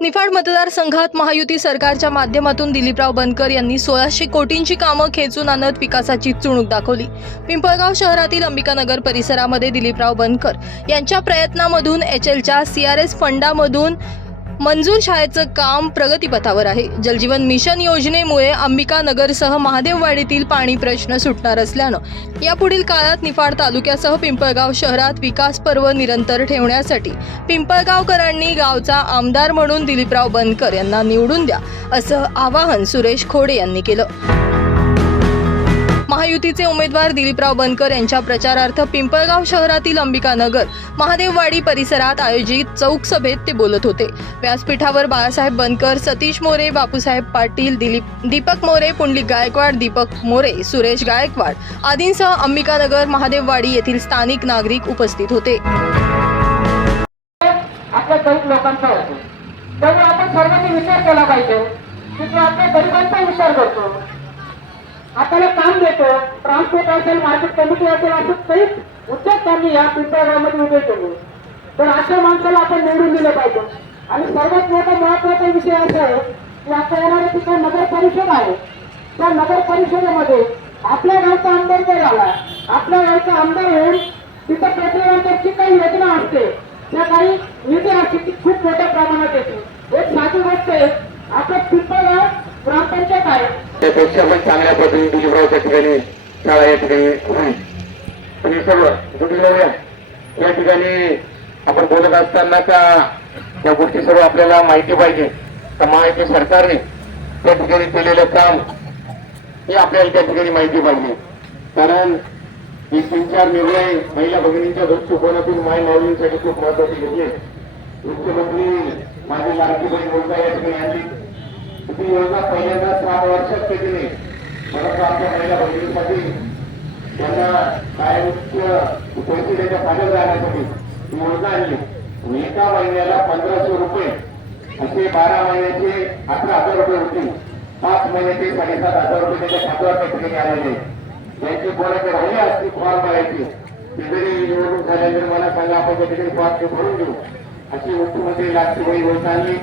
निफाड मतदारसंघात महायुती सरकारच्या माध्यमातून दिलीपराव बनकर यांनी सोळाशे कोटींची कामं खेचून आणत विकासाची चुणूक दाखवली. पिंपळगाव शहरातील अंबिकानगर परिसरामध्ये दिलीपराव बनकर यांच्या प्रयत्नामधून एच एलच्या सी आर एस फंडामधून मंजूर शाळेचं काम प्रगतीपथावर आहे. जलजीवन मिशन योजनेमुळे अंबिका नगरसह महादेववाडीतील पाणी प्रश्न सुटणार असल्यानं यापुढील काळात निफाड तालुक्यासह पिंपळगाव शहरात विकास पर्व निरंतर ठेवण्यासाठी पिंपळगावकरांनी गावचा आमदार म्हणून दिलीपराव बनकर यांना निवडून द्या असं आवाहन सुरेश खोडे यांनी केलं. महायुतीचे उमेदवार दिलीपराव बनकर यांच्या प्रचारार्थ पिंपळगाव शहरातील अंबिकानगर महादेववाडी परिसरात आयोजित चौक सभेत ते बोलत होते. व्यासपीठावर बाळासाहेब बनकर सतीश मोरे बापूसाहेब पाटील दिलीप दीपक मोरे पुंडलिक गायकवाड दीपक मोरे सुरेश गायकवाड आदींसह अंबिकानगर महादेववाडी येथील स्थानिक नागरिक उपस्थित होते. आपल्या गरीब लोकांचा होतो. त्यामुळे आपण सर्वांनी विचार केला पाहिजे की आपल्या गरिबांचा विचार करतो आपल्याला काम देतो ट्रान्सपोर्ट असेल मार्केट कमिटी असेल असं काही उद्योग त्यांनी या पिंपळगावमध्ये उभे केले. तर अशा माणसाला आपण निवडून दिलं पाहिजे. आणि सर्वात मोठा महत्त्वाचा विषय असा आहे की आता येणाऱ्या तिथं नगर परिषद आहे. त्या नगर परिषदेमध्ये आपल्या गावचा आमदार जर आला? आपल्या गावचा आमदार होऊन तिथं प्रत्येकांची काही योजना असते. त्या काही निधी असते ती खूप मोठ्या प्रमाणात येते. एक साधी गोष्ट आहे आपलं पिंपळगाव त्यापेक्षा पण चांगल्या पद्धतीने दिलीपराव त्या ठिकाणी शाळा या ठिकाणी होईल हे सर्व जुटी या ठिकाणी आपण बोलत असताना त्या या गोष्टी सर्व आपल्याला माहिती पाहिजे. तर महायुती सरकारने त्या ठिकाणी केलेलं काम हे आपल्याला त्या ठिकाणी माहिती पाहिजे. कारण ही तीन चार निर्णय महिला भगिनींच्या दृष्टिकोनातून माय माऊलींसाठी खूप महत्त्वाचे घेतले मुख्यमंत्री माझी लाडकी बहीण योजना या ठिकाणी आणली ती योजना पहिल्यांदा सहा वर्षात केली नाही परंतु आपल्या महिला बहिणीसाठी त्यांना कायमच्या पैसे त्याच्या पाण्यात जाण्यासाठी ही योजना आणली. एका महिन्याला पंधराशे रुपये असे बारा महिन्याचे अठरा हजार रुपये होतील. पाच महिन्याचे साडेसात हजार रुपये त्याच्या खात्यावर पैसे आलेले त्यांची कोणाचे राहिले असतील फॉर्म भरायचे ते जरी निवडणूक झाल्यानंतर मला सांगा आपण त्या ठिकाणी फॉर्म भरून घेऊ. अशी मुख्यमंत्री लागते बाई योजना आणली.